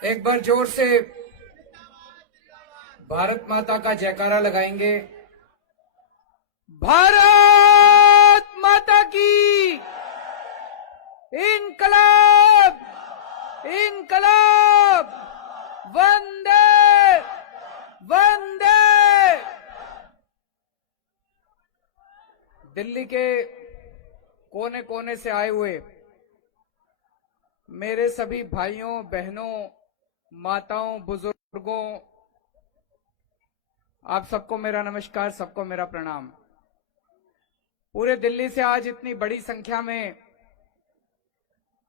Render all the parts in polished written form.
एक बार जोर से भारत माता का जयकारा लगाएंगे। भारत माता की इनकलाब इनकलाब वंदे वंदे। दिल्ली के कोने कोने से आए हुए मेरे सभी भाइयों बहनों माताओं बुजुर्गों, आप सबको मेरा नमस्कार, सबको मेरा प्रणाम। पूरे दिल्ली से आज इतनी बड़ी संख्या में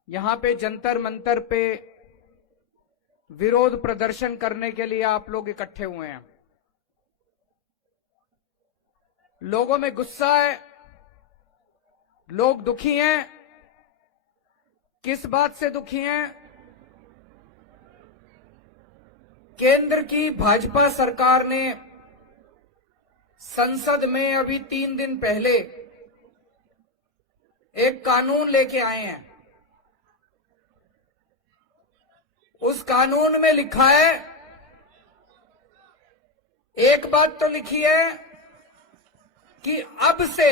यहां पे जंतर मंतर पे विरोध प्रदर्शन करने के लिए आप लोग इकट्ठे हुए हैं। लोगों में गुस्सा है, लोग दुखी हैं। किस बात से दुखी हैं? केंद्र की भाजपा सरकार ने संसद में अभी 3 दिन पहले एक कानून लेके आए हैं। उस कानून में लिखा है, एक बात तो लिखी है कि अब से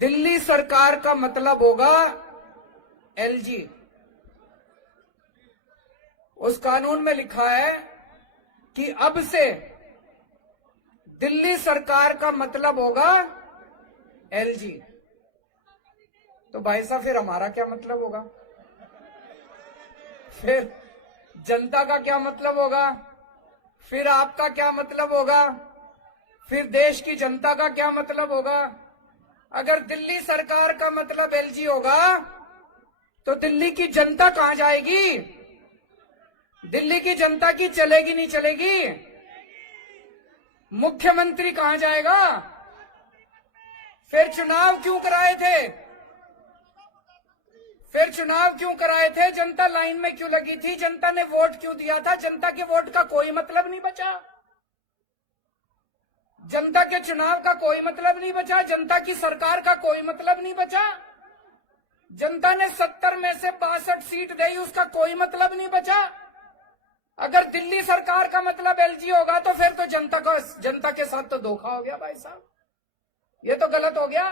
दिल्ली सरकार का मतलब होगा एलजी। उस कानून में लिखा है कि अब से दिल्ली सरकार का मतलब होगा एलजी। तो भाई साहब, फिर हमारा क्या मतलब होगा? फिर जनता का क्या मतलब होगा? फिर आपका क्या मतलब होगा? फिर देश की जनता का क्या मतलब होगा? अगर दिल्ली सरकार का मतलब एलजी होगा तो दिल्ली की जनता कहां जाएगी? दिल्ली की जनता की चलेगी नहीं चलेगी? मुख्यमंत्री कहां जाएगा? फिर चुनाव क्यों कराए थे? फिर चुनाव क्यों कराए थे? जनता लाइन में क्यों लगी थी? जनता ने वोट क्यों दिया था? जनता के वोट का कोई मतलब नहीं बचा। जनता के चुनाव का कोई मतलब नहीं बचा। जनता की सरकार का कोई मतलब नहीं बचा। जनता ने 70 में से 62 सीट दी, उसका कोई मतलब नहीं बचा। अगर दिल्ली सरकार का मतलब एलजी होगा तो फिर तो जनता के साथ तो धोखा हो गया भाई साहब, ये तो गलत हो गया।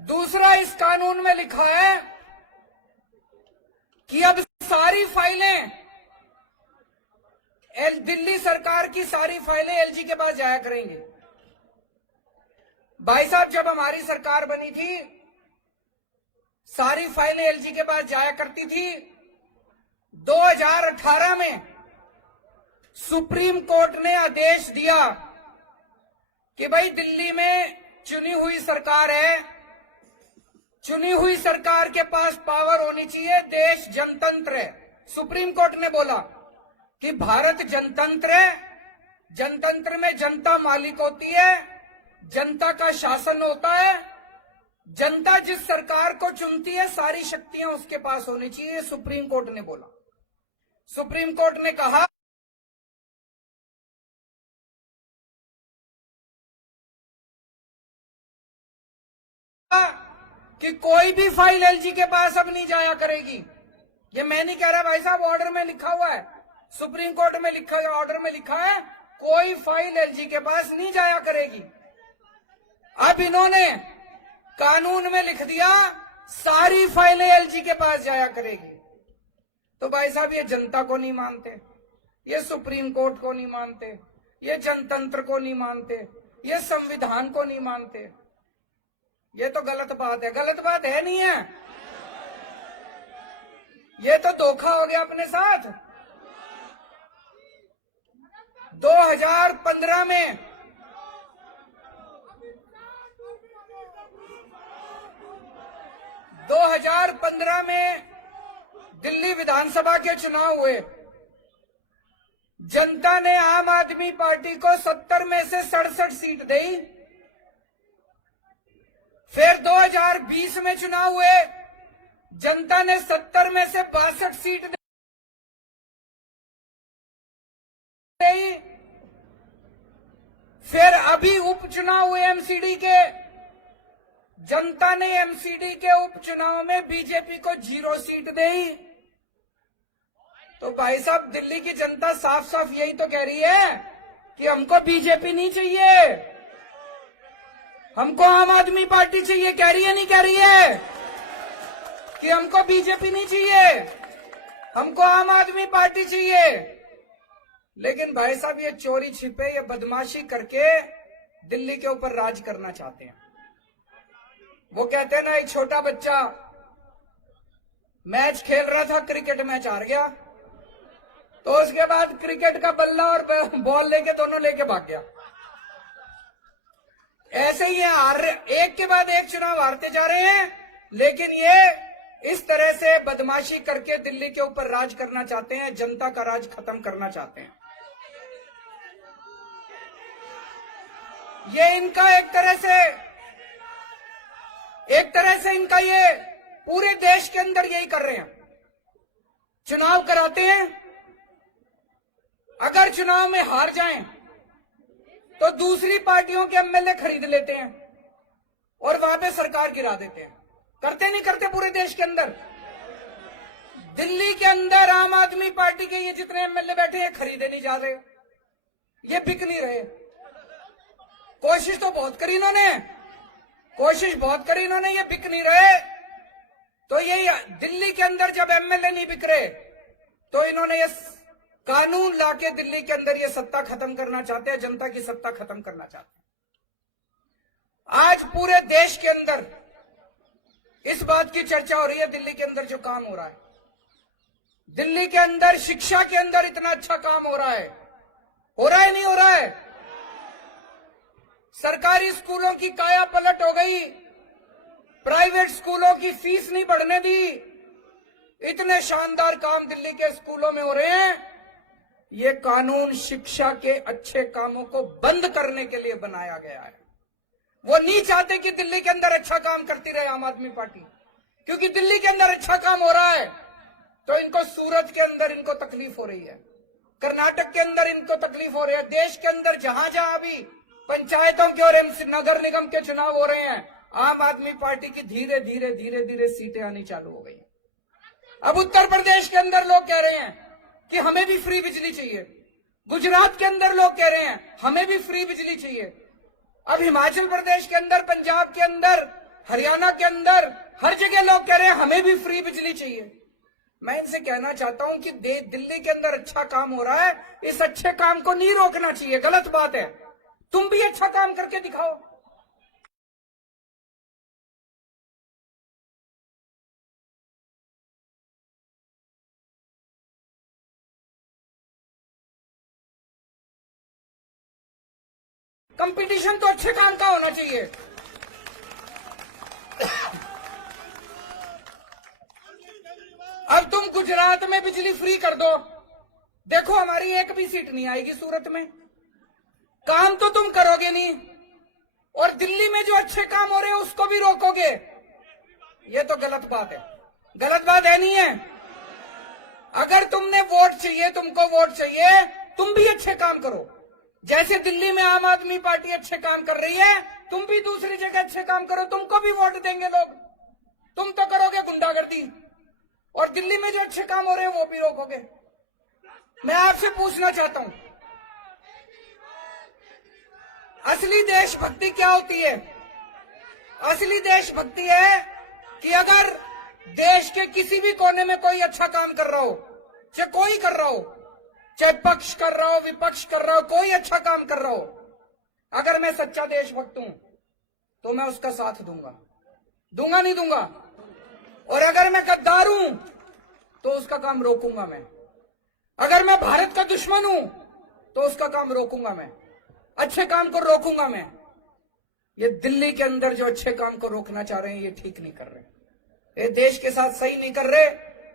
दूसरा, इस कानून में लिखा है कि अब सारी फाइलें दिल्ली सरकार की सारी फाइलें एलजी के पास जाया करेंगी। भाई साहब, जब हमारी सरकार बनी थी सारी फाइलें एलजी के पास जाया करती थी। 2018 में सुप्रीम कोर्ट ने आदेश दिया कि भाई दिल्ली में चुनी हुई सरकार है, चुनी हुई सरकार के पास पावर होनी चाहिए, देश जनतंत्र है। सुप्रीम कोर्ट ने बोला कि भारत जनतंत्र है, जनतंत्र में जनता मालिक होती है, जनता का शासन होता है, जनता जिस सरकार को चुनती है सारी शक्तियां उसके पास होनी चाहिए, सुप्रीम कोर्ट ने बोला। सुप्रीम कोर्ट ने कहा कि कोई भी फाइल एलजी के पास अब नहीं जाया करेगी। ये मैं नहीं कह रहा भाई साहब, ऑर्डर में लिखा हुआ है, सुप्रीम कोर्ट में लिखा है, ऑर्डर में लिखा है कोई फाइल एलजी के पास नहीं जाया करेगी। अब इन्होंने कानून में लिख दिया सारी फाइलें एलजी के पास जाया करेगी। तो भाई साहब, ये जनता को नहीं मानते, ये सुप्रीम कोर्ट को नहीं मानते, ये जनतंत्र को नहीं मानते, ये संविधान को नहीं मानते। ये तो गलत बात है। गलत बात है नहीं है? ये तो धोखा हो गया अपने साथ। 2015 में दिल्ली विधानसभा के चुनाव हुए। जनता ने आम आदमी पार्टी को 70 में से 67 सीट दी। फिर 2020 में चुनाव हुए, जनता ने 70 में से 62 सीट दी। फिर अभी उपचुनाव हुए एमसीडी के, जनता ने एमसीडी के उपचुनाव में बीजेपी को 0 सीट दी। तो भाई साहब, दिल्ली की जनता साफ साफ यही तो कह रही है कि हमको बीजेपी नहीं चाहिए, हमको आम आदमी पार्टी चाहिए। कह रही है नहीं कह रही है कि हमको बीजेपी नहीं चाहिए, हमको आम आदमी पार्टी चाहिए। लेकिन भाई साहब, ये चोरी छिपे, ये बदमाशी करके दिल्ली के ऊपर राज करना चाहते हैं। वो कहते हैं ना, एक छोटा बच्चा मैच खेल रहा था, क्रिकेट मैच हार गया, तो उसके बाद क्रिकेट का बल्ला और बॉल लेके दोनों लेके भाग गया। ऐसे ही एक के बाद एक चुनाव हारते जा रहे हैं, लेकिन ये इस तरह से बदमाशी करके दिल्ली के ऊपर राज करना चाहते हैं, जनता का राज खत्म करना चाहते हैं। ये इनका एक तरह से इनका ये पूरे देश के अंदर यही कर रहे हैं। चुनाव कराते हैं, अगर चुनाव में हार जाएं तो दूसरी पार्टियों के एमएलए खरीद लेते हैं और वहां पे सरकार गिरा देते हैं। करते नहीं करते पूरे देश के अंदर? दिल्ली के अंदर आम आदमी पार्टी के ये जितने एमएलए बैठे हैं, खरीदे नहीं जा रहे, ये बिक नहीं रहे। कोशिश तो बहुत करी इन्होंने, ये बिक नहीं रहे। तो ये दिल्ली के अंदर जब एमएलए नहीं बिक रहे, तो इन्होंने ये कानून लाके दिल्ली के अंदर ये सत्ता खत्म करना चाहते हैं, जनता की सत्ता खत्म करना चाहते हैं। आज पूरे देश के अंदर इस बात की चर्चा हो रही है, दिल्ली के अंदर जो काम हो रहा है, दिल्ली के अंदर शिक्षा के अंदर इतना अच्छा काम हो रहा है नहीं हो रहा है? सरकारी स्कूलों की काया पलट हो गई, प्राइवेट स्कूलों की फीस नहीं बढ़ने दी। इतने शानदार काम दिल्ली के स्कूलों में हो रहे हैं। ये कानून शिक्षा के अच्छे कामों को बंद करने के लिए बनाया गया है। वो नहीं चाहते कि दिल्ली के अंदर अच्छा काम करती रहे आम आदमी पार्टी, क्योंकि दिल्ली के अंदर अच्छा काम हो रहा है तो इनको सूरत के अंदर इनको तकलीफ हो रही है, कर्नाटक के अंदर इनको तकलीफ हो रही है। देश के अंदर जहां जहां भी पंचायतों के और नगर निगम के चुनाव हो रहे हैं, आम आदमी पार्टी की धीरे धीरे सीटें आनी चालू हो गई। अब उत्तर प्रदेश के अंदर लोग कह रहे हैं कि हमें भी फ्री बिजली चाहिए, गुजरात के अंदर लोग कह रहे हैं हमें भी फ्री बिजली चाहिए। अब हिमाचल प्रदेश के अंदर, पंजाब के अंदर, हरियाणा के अंदर, हर जगह लोग कह रहे हैं हमें भी फ्री बिजली चाहिए। मैं इनसे कहना चाहता हूं कि दिल्ली के अंदर अच्छा काम हो रहा है, इस अच्छे काम को नहीं रोकना चाहिए, गलत बात है। तुम भी अच्छा काम करके दिखाओ। कंपटीशन तो अच्छे काम का होना चाहिए। अब तुम गुजरात में बिजली फ्री कर दो, देखो हमारी एक भी सीट नहीं आएगी सूरत में। काम तो तुम करोगे नहीं, और दिल्ली में जो अच्छे काम हो रहे हैं उसको भी रोकोगे। ये तो गलत बात है। गलत बात है नहीं है? अगर तुमने वोट चाहिए, तुमको वोट चाहिए, तुम भी अच्छे काम करो। जैसे दिल्ली में आम आदमी पार्टी अच्छे काम कर रही है, तुम भी दूसरी जगह अच्छे काम करो, तुमको भी वोट देंगे लोग। तुम तो करोगे गुंडागर्दी, और दिल्ली में जो अच्छे काम हो रहे हैं वो भी रोकोगे। मैं आपसे पूछना चाहता हूं, असली देशभक्ति क्या होती है? असली देशभक्ति है कि अगर देश के किसी भी कोने में कोई अच्छा काम कर रहा हो, चाहे कोई कर रहा हो, चाहे पक्ष कर रहा हो, विपक्ष कर रहा हो, कोई अच्छा काम कर रहा हो, अगर मैं सच्चा देशभक्त हूं तो मैं उसका साथ दूंगा नहीं दूंगा। और अगर मैं गद्दार हूं तो उसका काम रोकूंगा मैं। अगर मैं भारत का दुश्मन हूं तो उसका काम रोकूंगा मैं, अच्छे काम को रोकूंगा मैं। ये दिल्ली के अंदर जो अच्छे काम को रोकना चाह रहे हैं, ये ठीक नहीं कर रहे, ये देश के साथ सही नहीं कर रहे,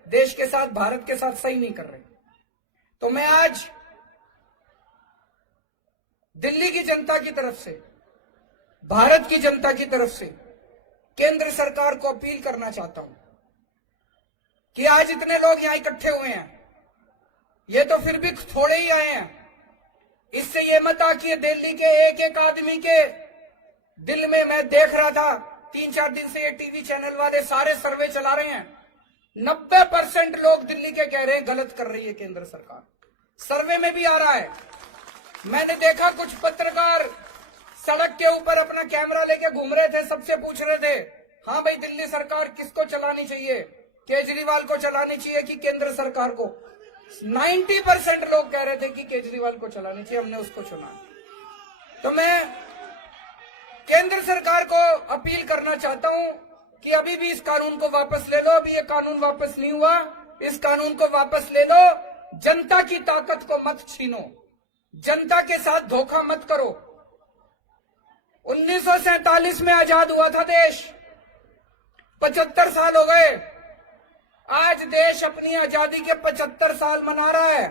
देश के साथ, भारत के साथ सही नहीं कर रहे। तो मैं आज दिल्ली की जनता की तरफ से, भारत की जनता की तरफ से केंद्र सरकार को अपील करना चाहता हूं कि आज इतने लोग यहां इकट्ठे हुए हैं, ये तो फिर भी थोड़े ही आए हैं। इससे ये मत आकिए दिल्ली के एक एक आदमी के दिल में, मैं देख रहा था 3-4 दिन से ये टीवी चैनल वाले सारे सर्वे चला रहे हैं, 90% लोग दिल्ली के कह रहे हैं गलत कर रही है केंद्र सरकार। सर्वे में भी आ रहा है। मैंने देखा कुछ पत्रकार सड़क के ऊपर अपना कैमरा लेके घूम रहे थे, सबसे पूछ रहे थे, हाँ भाई दिल्ली सरकार किसको चलानी चाहिए, केजरीवाल को चलानी चाहिए कि केंद्र सरकार को? 90% लोग कह रहे थे कि केजरीवाल को चलानी चाहिए, हमने उसको चुना। तो मैं केंद्र सरकार को अपील करना चाहता हूं कि अभी भी इस कानून को वापस ले लो। अभी ये कानून वापस नहीं हुआ, इस कानून को वापस ले लो। जनता की ताकत को मत छीनो, जनता के साथ धोखा मत करो। 1947 में आजाद हुआ था देश, 75 साल हो गए। आज देश अपनी आजादी के 75 साल मना रहा है।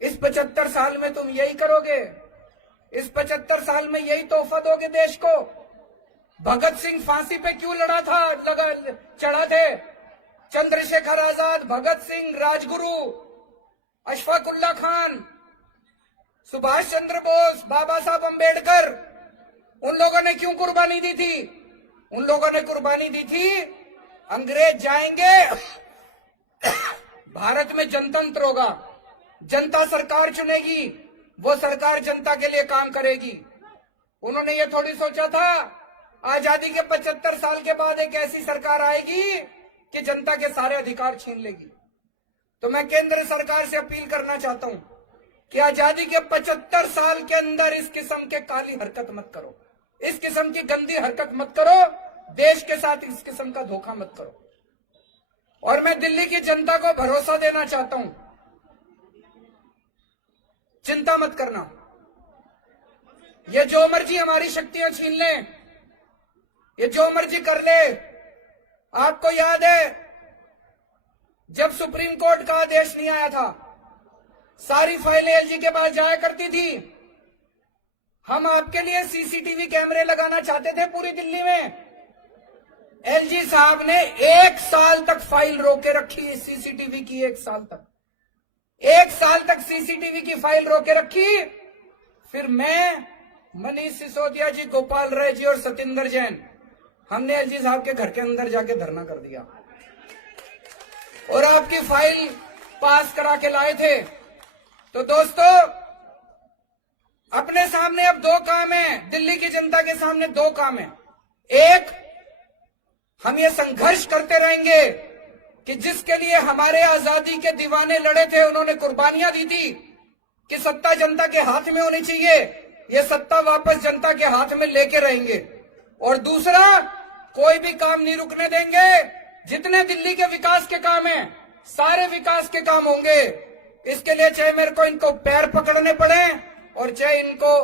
इस 75 साल में तुम यही करोगे? इस 75 साल में यही तोहफा दोगे देश को? भगत सिंह फांसी पे क्यों चढ़ा थे? चंद्रशेखर आजाद, भगत सिंह, राजगुरु, अशफाक उल्ला खान, सुभाष चंद्र बोस, बाबा साहब अंबेडकर, उन लोगों ने क्यों कुर्बानी दी थी? उन लोगों ने कुर्बानी दी थी, अंग्रेज जाएंगे, भारत में जनतंत्र होगा, जनता सरकार चुनेगी, वो सरकार जनता के लिए काम करेगी। उन्होंने ये थोड़ी सोचा था आजादी के 75 साल के बाद एक ऐसी सरकार आएगी कि जनता के सारे अधिकार छीन लेगी। तो मैं केंद्र सरकार से अपील करना चाहता हूं कि आजादी के 75 साल के अंदर इस किस्म के काली हरकत मत करो, इस किस्म की गंदी हरकत मत करो, देश के साथ इस किस्म का धोखा मत करो। और मैं दिल्ली की जनता को भरोसा देना चाहता हूं, चिंता मत करना, ये जो मर्जी हमारी शक्तियां छीन ले, ये जो मर्जी कर ले। आपको याद है जब सुप्रीम कोर्ट का आदेश नहीं आया था, सारी फाइलें एलजी के पास जाया करती थी। हम आपके लिए सीसीटीवी कैमरे लगाना चाहते थे पूरी दिल्ली में। एलजी साहब ने 1 साल तक फाइल रोके रखी सीसीटीवी की, 1 साल तक, 1 साल तक सीसीटीवी की फाइल रोके रखी। फिर मैं, मनीष सिसोदिया जी, गोपाल राय जी और सतिंदर जैन, हमने एलजी साहब के घर के अंदर जाके धरना कर दिया और आपकी फाइल पास करा के लाए थे। तो दोस्तों, अपने सामने अब 2 काम है, दिल्ली की जनता के सामने 2 काम है। एक, हम ये संघर्ष करते रहेंगे कि जिसके लिए हमारे आजादी के दीवाने लड़े थे, उन्होंने कुर्बानियां दी थी कि सत्ता जनता के हाथ में होनी चाहिए, ये सत्ता वापस जनता के हाथ में लेके रहेंगे। और दूसरा, कोई भी काम नहीं रुकने देंगे। जितने दिल्ली के विकास के काम हैं, सारे विकास के काम होंगे। इसके लिए चाहे मेरे को इनको पैर पकड़ने पड़े और चाहे इनको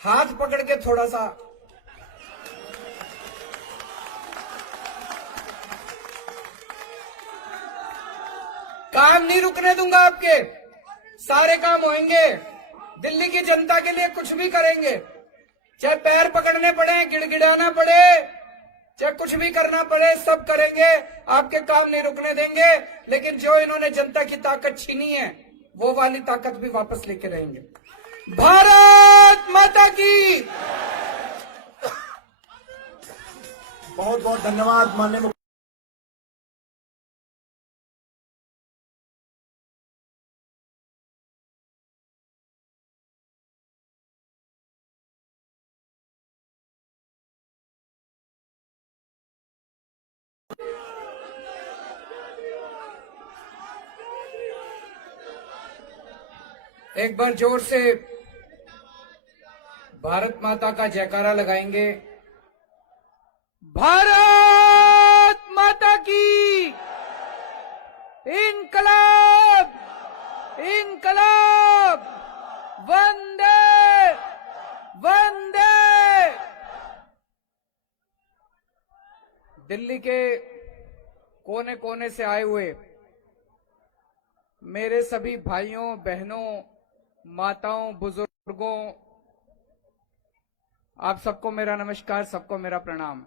हाथ पकड़ के थोड़ा सा काम नहीं रुकने दूंगा। आपके सारे काम होंगे, दिल्ली की जनता के लिए कुछ भी करेंगे, चाहे पैर पकड़ने पड़े, गिड़गिड़ाना पड़े, चाहे कुछ भी करना पड़े, सब करेंगे। आपके काम नहीं रुकने देंगे। लेकिन जो इन्होंने जनता की ताकत छीनी है, वो वाली ताकत भी वापस लेके रहेंगे। भारत माता की। बहुत बहुत धन्यवाद माननीय। एक बार जोर से भारत माता का जयकारा लगाएंगे। भारत माता की। इनकलाब, इनकलाब, वंदे वंदे। दिल्ली के कोने कोने से आए हुए मेरे सभी भाइयों, बहनों, माताओं, बुजुर्गों, आप सबको मेरा नमस्कार, सबको मेरा प्रणाम।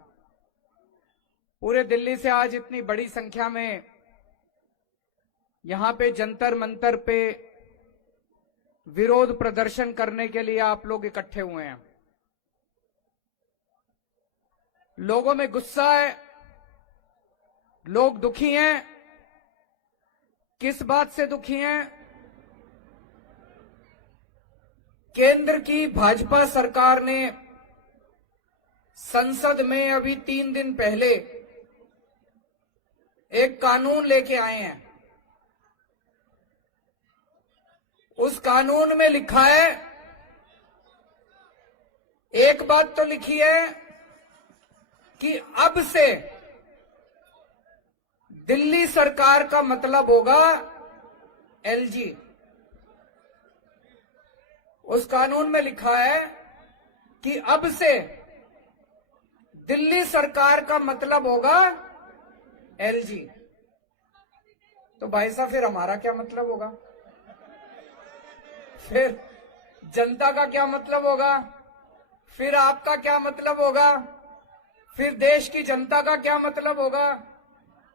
पूरे दिल्ली से आज इतनी बड़ी संख्या में यहां पे जंतर मंतर पे विरोध प्रदर्शन करने के लिए आप लोग इकट्ठे हुए हैं। लोगों में गुस्सा है, लोग दुखी हैं। किस बात से दुखी हैं? केंद्र की भाजपा सरकार ने संसद में अभी 3 दिन पहले एक कानून लेके आए हैं। उस कानून में लिखा है, एक बात तो लिखी है कि अब से दिल्ली सरकार का मतलब होगा एलजी। उस कानून में लिखा है कि अब से दिल्ली सरकार का मतलब होगा एलजी। तो भाई साहब फिर हमारा क्या मतलब होगा? फिर जनता का क्या मतलब होगा? फिर आपका क्या मतलब होगा? फिर देश की जनता का क्या मतलब होगा?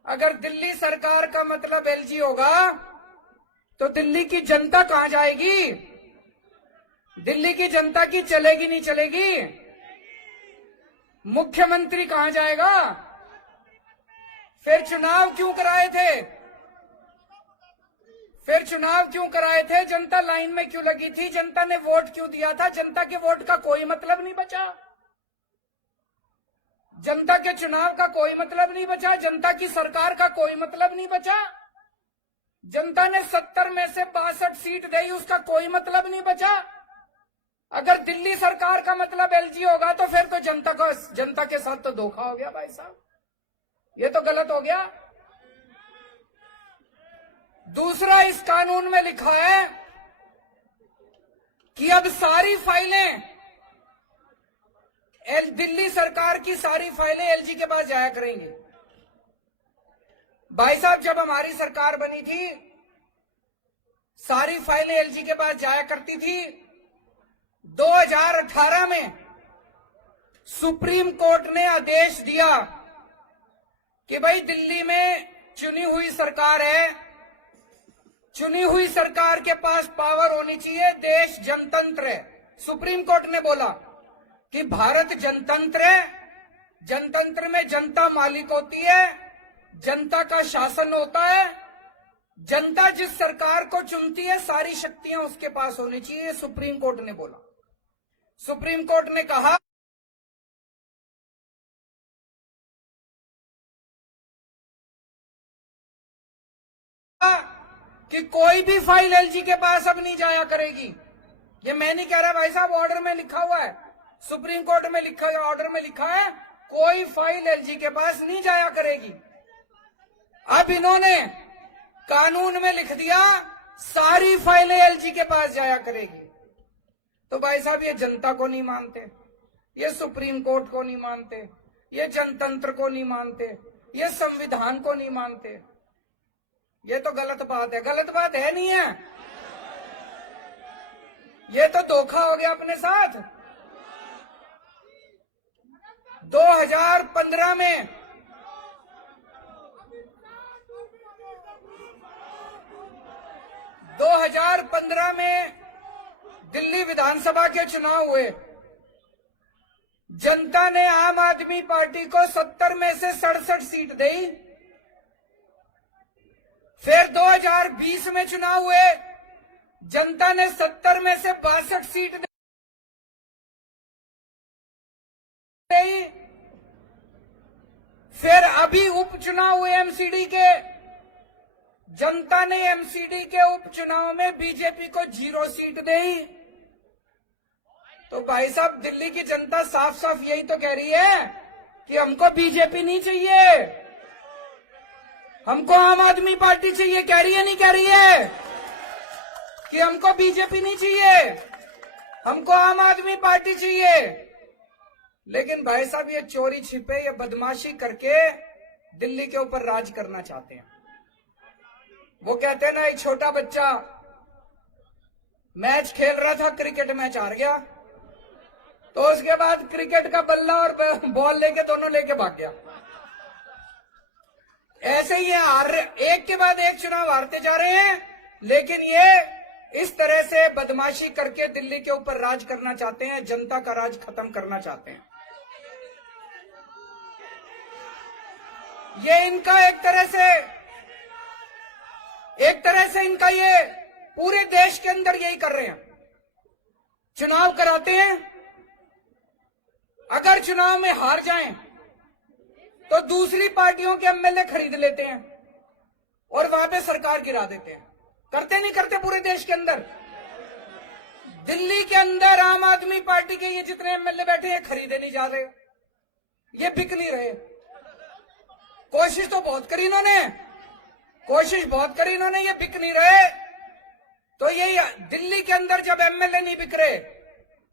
अगर दिल्ली सरकार का मतलब एलजी होगा तो दिल्ली की जनता कहां जाएगी? दिल्ली की जनता की चलेगी नहीं चलेगी? मुख्यमंत्री कहां जाएगा? फिर चुनाव क्यों कराए थे? फिर चुनाव क्यों कराए थे? जनता लाइन में क्यों लगी थी? जनता ने वोट क्यों दिया था? जनता के वोट का कोई मतलब नहीं बचा। जनता के चुनाव का कोई मतलब नहीं बचा। जनता की सरकार का कोई मतलब नहीं बचा। जनता ने 70 में से 62 सीट दी, उसका कोई मतलब नहीं बचा। अगर दिल्ली सरकार का मतलब एलजी होगा तो फिर तो जनता के साथ तो धोखा हो गया भाई साहब। ये तो गलत हो गया। दूसरा, इस कानून में लिखा है कि अब सारी फाइलें दिल्ली सरकार की सारी फाइलें एलजी के पास जाया करेंगी। भाई साहब, जब हमारी सरकार बनी थी सारी फाइलें एलजी के पास जाया करती थी। 2018 में सुप्रीम कोर्ट ने आदेश दिया कि भाई दिल्ली में चुनी हुई सरकार है, चुनी हुई सरकार के पास पावर होनी चाहिए, देश जनतंत्र है। सुप्रीम कोर्ट ने बोला कि भारत जनतंत्र है, जनतंत्र में जनता मालिक होती है, जनता का शासन होता है, जनता जिस सरकार को चुनती है सारी शक्तियां उसके पास होनी चाहिए, सुप्रीम कोर्ट ने बोला। सुप्रीम कोर्ट ने कहा कि कोई भी फाइल एलजी के पास अब नहीं जाया करेगी। ये मैं नहीं कह रहा भाई साहब, ऑर्डर में लिखा हुआ है, सुप्रीम कोर्ट में लिखा है, ऑर्डर में लिखा है कोई फाइल एलजी के पास नहीं जाया करेगी। अब इन्होंने कानून में लिख दिया सारी फाइलें एलजी के पास जाया करेगी। तो भाई साहब, ये जनता को नहीं मानते, ये सुप्रीम कोर्ट को नहीं मानते, ये जनतंत्र को नहीं मानते, ये संविधान को नहीं मानते। ये तो गलत बात है। गलत बात है नहीं है? ये तो धोखा हो गया अपने साथ। 2015 में दिल्ली विधानसभा के चुनाव हुए। जनता ने आम आदमी पार्टी को 70 में से 67 सीट दी। फिर 2020 में चुनाव हुए, जनता ने 70 में से 62 सीट दी। फिर अभी उपचुनाव हुए एमसीडी के, जनता ने एमसीडी के उपचुनाव में बीजेपी को 0 सीट दी। तो भाई साहब, दिल्ली की जनता साफ साफ यही तो कह रही है कि हमको बीजेपी नहीं चाहिए, हमको आम आदमी पार्टी चाहिए। कह रही है नहीं कह रही है कि हमको बीजेपी नहीं चाहिए, हमको आम आदमी पार्टी चाहिए। लेकिन भाई साहब, ये चोरी छिपे, ये बदमाशी करके दिल्ली के ऊपर राज करना चाहते हैं। वो कहते हैं ना, एक छोटा बच्चा मैच खेल रहा था, क्रिकेट मैच हार गया, तो उसके बाद क्रिकेट का बल्ला और बॉल लेके दोनों लेके भाग गया। ऐसे ही एक के बाद एक चुनाव हारते जा रहे हैं, लेकिन ये इस तरह से बदमाशी करके दिल्ली के ऊपर राज करना चाहते हैं, जनता का राज खत्म करना चाहते हैं। ये इनका एक तरह से इनका ये पूरे देश के अंदर यही कर रहे हैं। चुनाव कराते हैं, अगर चुनाव में हार जाएं तो दूसरी पार्टियों के एमएलए खरीद लेते हैं और वहां पे सरकार गिरा देते हैं। करते नहीं करते पूरे देश के अंदर? दिल्ली के अंदर आम आदमी पार्टी के ये जितने एमएलए बैठे हैं खरीदे नहीं जा रहे, ये बिक नहीं रहे। कोशिश तो बहुत करी इन्होंने, ये बिक नहीं रहे। तो ये दिल्ली के अंदर जब एमएलए नहीं बिक रहे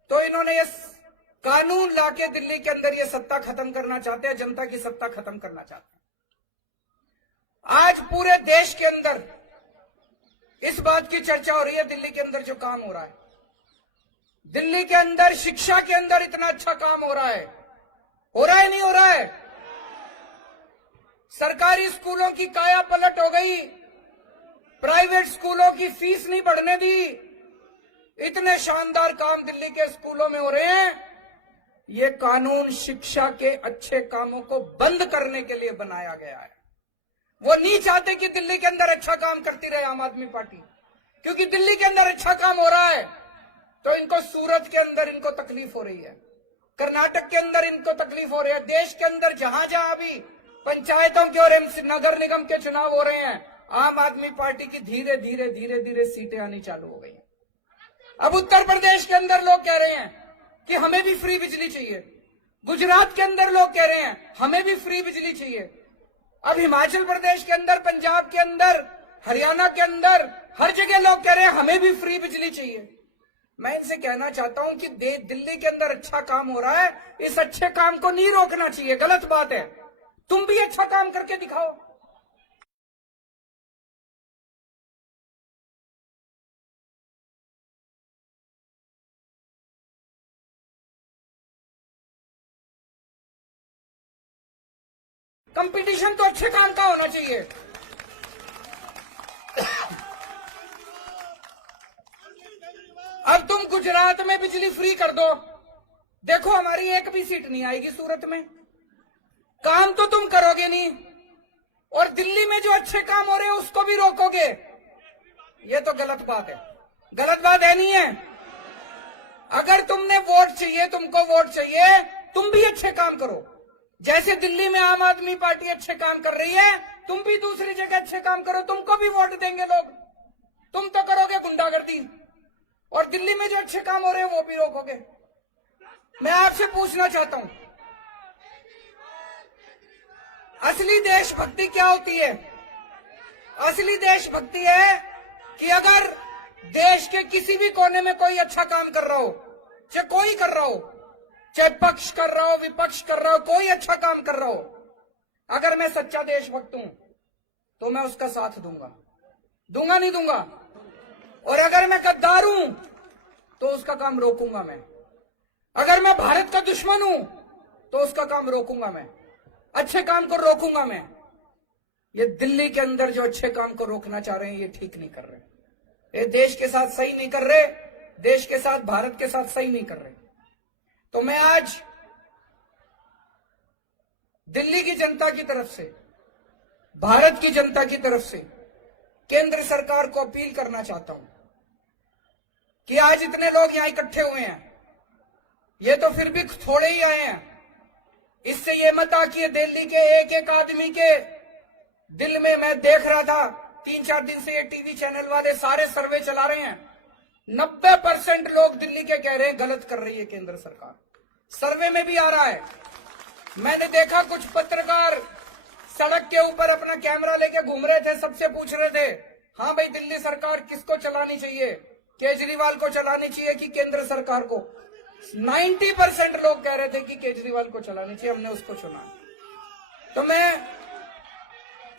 तो इन्होंने ये कानून लाके दिल्ली के अंदर ये सत्ता खत्म करना चाहते हैं, जनता की सत्ता खत्म करना चाहते हैं। आज पूरे देश के अंदर इस बात की चर्चा हो रही है, दिल्ली के अंदर जो काम हो रहा है, दिल्ली के अंदर शिक्षा के अंदर इतना अच्छा काम हो रहा है नहीं हो रहा है? सरकारी स्कूलों की काया पलट हो गई, प्राइवेट स्कूलों की फीस नहीं बढ़ने दी। इतने शानदार काम दिल्ली के स्कूलों में हो रहे हैं। ये कानून शिक्षा के अच्छे कामों को बंद करने के लिए बनाया गया है। वो नहीं चाहते कि दिल्ली के अंदर अच्छा काम करती रहे आम आदमी पार्टी, क्योंकि दिल्ली के अंदर अच्छा काम हो रहा है तो इनको सूरत के अंदर इनको तकलीफ हो रही है, कर्नाटक के अंदर इनको तकलीफ हो रही है। देश के अंदर जहां जहां भी पंचायतों के और नगर निगम के चुनाव हो रहे हैं, आम आदमी पार्टी की धीरे धीरे सीटें आनी चालू हो गई। अब उत्तर प्रदेश के अंदर लोग कह रहे हैं कि हमें भी फ्री बिजली चाहिए, गुजरात के अंदर लोग कह रहे हैं हमें भी फ्री बिजली चाहिए। अब हिमाचल प्रदेश के अंदर, पंजाब के अंदर, हरियाणा के अंदर हर जगह लोग कह रहे हैं हमें भी फ्री बिजली चाहिए। मैं इनसे कहना चाहता हूं कि दिल्ली के अंदर अच्छा काम हो रहा है, इस अच्छे काम को नहीं रोकना चाहिए, गलत बात है। तुम भी अच्छा काम करके दिखाओ। कंपटीशन तो अच्छे काम का होना चाहिए। अब तुम गुजरात में बिजली फ्री कर दो, देखो हमारी एक भी सीट नहीं आएगी सूरत में। काम तो तुम करोगे नहीं, और दिल्ली में जो अच्छे काम हो रहे हैं उसको भी रोकोगे। ये तो गलत बात है। गलत बात है नहीं है? अगर तुमने वोट चाहिए, तुमको वोट चाहिए, तुम भी अच्छे काम करो। जैसे दिल्ली में आम आदमी पार्टी अच्छे काम कर रही है, तुम भी दूसरी जगह अच्छे काम करो, तुमको भी वोट देंगे लोग। तुम तो करोगे गुंडागर्दी, और दिल्ली में जो अच्छे काम हो रहे हैं वो भी रोकोगे। मैं आपसे पूछना चाहता हूं, असली देशभक्ति क्या होती है? असली देशभक्ति है कि अगर देश के किसी भी कोने में कोई अच्छा काम कर रहा हो, चाहे कोई कर रहा हो, चाहे पक्ष कर रहा हो, विपक्ष कर रहा हो, कोई अच्छा काम कर रहा हो, अगर मैं सच्चा देशभक्त हूं तो मैं उसका साथ दूंगा नहीं दूंगा। और अगर मैं गद्दार हूं तो उसका काम रोकूंगा मैं। अगर मैं भारत का दुश्मन हूं तो उसका काम रोकूंगा मैं, अच्छे काम को रोकूंगा मैं। ये दिल्ली के अंदर जो अच्छे काम को रोकना चाह रहे हैं ये ठीक नहीं कर रहे, ये देश के साथ सही नहीं कर रहे, देश के साथ, भारत के साथ सही नहीं कर रहे। तो मैं आज दिल्ली की जनता की तरफ से, भारत की जनता की तरफ से केंद्र सरकार को अपील करना चाहता हूं कि आज इतने लोग यहां इकट्ठे हुए हैं, ये तो फिर भी थोड़े ही आए हैं। इससे ये मत आकिए दिल्ली के एक एक आदमी के दिल में, मैं देख रहा था 3-4 दिन से ये टीवी चैनल वाले सारे सर्वे चला रहे हैं, 90% लोग दिल्ली के कह रहे हैं गलत कर रही है केंद्र सरकार। सर्वे में भी आ रहा है। मैंने देखा कुछ पत्रकार सड़क के ऊपर अपना कैमरा लेके घूम रहे थे, सबसे पूछ रहे थे हाँ भाई दिल्ली सरकार किसको चलानी चाहिए, केजरीवाल को चलानी चाहिए कि केंद्र सरकार को? 90% लोग कह रहे थे कि केजरीवाल को चलानी चाहिए, हमने उसको चुना। तो मैं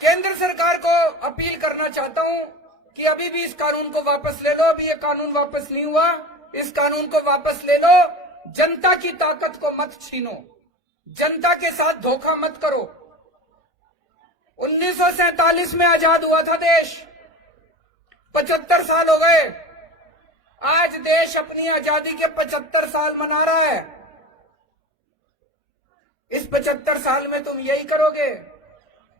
केंद्र सरकार को अपील करना चाहता हूं कि अभी भी इस कानून को वापस ले लो। अभी ये कानून वापस नहीं हुआ, इस कानून को वापस ले लो। जनता की ताकत को मत छीनो, जनता के साथ धोखा मत करो। 1947 में आजाद हुआ था देश, 75 साल हो गए। आज देश अपनी आजादी के 75 साल मना रहा है। इस 75 साल में तुम यही करोगे?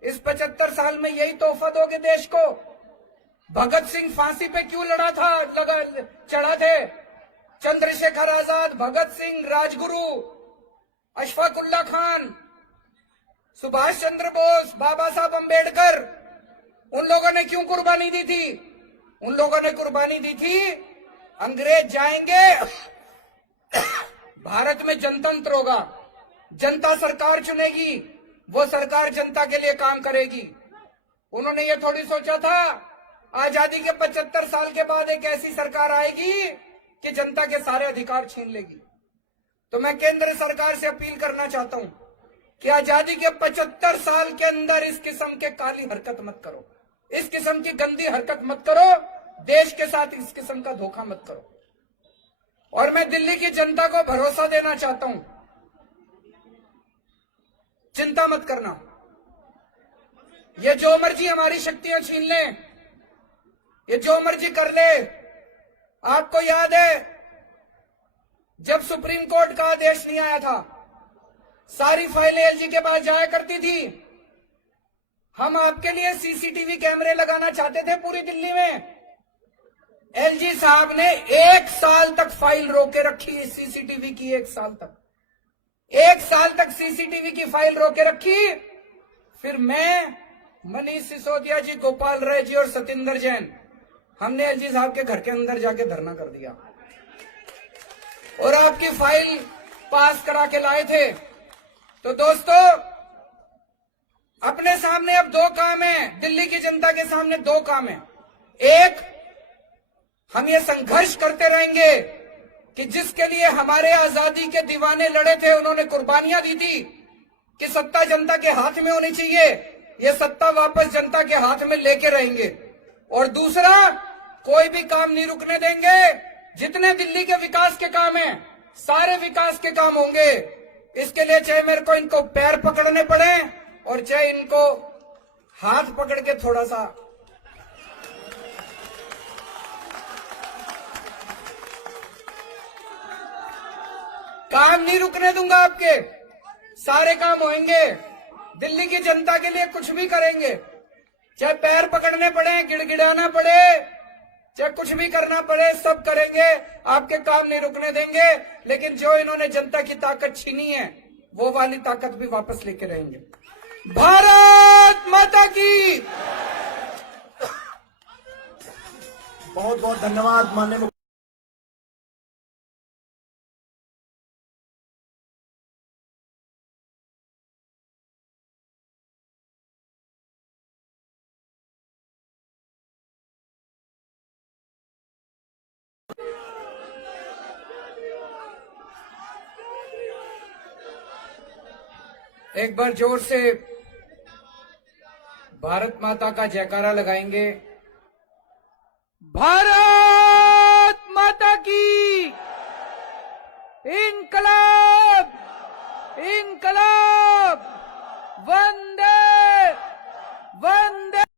इस 75 साल में यही तोहफा दोगे देश को? भगत सिंह फांसी पे क्यों चढ़ा थे? चंद्रशेखर आजाद, भगत सिंह, राजगुरु, अशफाकुल्ला खान, सुभाष चंद्र बोस, बाबा साहब अंबेडकर, उन लोगों ने क्यों कुर्बानी दी थी? उन लोगों ने कुर्बानी दी थी, अंग्रेज जाएंगे, भारत में जनतंत्र होगा, जनता सरकार चुनेगी, वो सरकार जनता के लिए काम करेगी। उन्होंने ये थोड़ी सोचा था आजादी के 75 साल के बाद एक ऐसी सरकार आएगी कि जनता के सारे अधिकार छीन लेगी। तो मैं केंद्र सरकार से अपील करना चाहता हूं कि आजादी के 75 साल के अंदर इस किस्म के काली हरकत मत करो, इस किस्म की गंदी हरकत मत करो, देश के साथ इस किस्म का धोखा मत करो। और मैं दिल्ली की जनता को भरोसा देना चाहता हूं, चिंता मत करना, ये जो मर्जी हमारी शक्तियां छीन ले, ये जो मर्जी कर ले। आपको याद है जब सुप्रीम कोर्ट का आदेश नहीं आया था, सारी फाइलें एलजी के पास जाया करती थी। हम आपके लिए सीसीटीवी कैमरे लगाना चाहते थे पूरी दिल्ली में। एलजी साहब ने 1 साल तक फाइल रोके रखी सीसीटीवी की, 1 साल तक, 1 साल तक सीसीटीवी की फाइल रोके रखी। फिर मैं, मनीष सिसोदिया जी, गोपाल राय जी और सतिंदर जैन, हमने एलजी साहब के घर के अंदर जाके धरना कर दिया और आपकी फाइल पास करा के लाए थे। तो दोस्तों, अपने सामने अब 2 काम है, दिल्ली की जनता के सामने 2 काम है। एक, हम ये संघर्ष करते रहेंगे कि जिसके लिए हमारे आजादी के दीवाने लड़े थे, उन्होंने कुर्बानियां दी थी कि सत्ता जनता के हाथ में होनी चाहिए, ये सत्ता वापस जनता के हाथ में लेके रहेंगे। और दूसरा, कोई भी काम नहीं रुकने देंगे, जितने दिल्ली के विकास के काम हैं, सारे विकास के काम होंगे। इसके लिए चाहे मेरे को इनको पैर पकड़ने पड़े और चाहे इनको हाथ पकड़ के थोड़ा सा काम नहीं रुकने दूंगा, आपके सारे काम होंगे। दिल्ली की जनता के लिए कुछ भी करेंगे, चाहे पैर पकड़ने पड़े, गिड़गिड़ाना पड़े, चाहे कुछ भी करना पड़े, सब करेंगे, आपके काम नहीं रुकने देंगे। लेकिन जो इन्होंने जनता की ताकत छीनी है, वो वाली ताकत भी वापस लेके रहेंगे। भारत माता की। बहुत बहुत धन्यवाद माननीय एक बार जोर से भारत माता का जयकारा लगाएंगे। भारत माता की। इनकलाब, इनकलाब, वंदे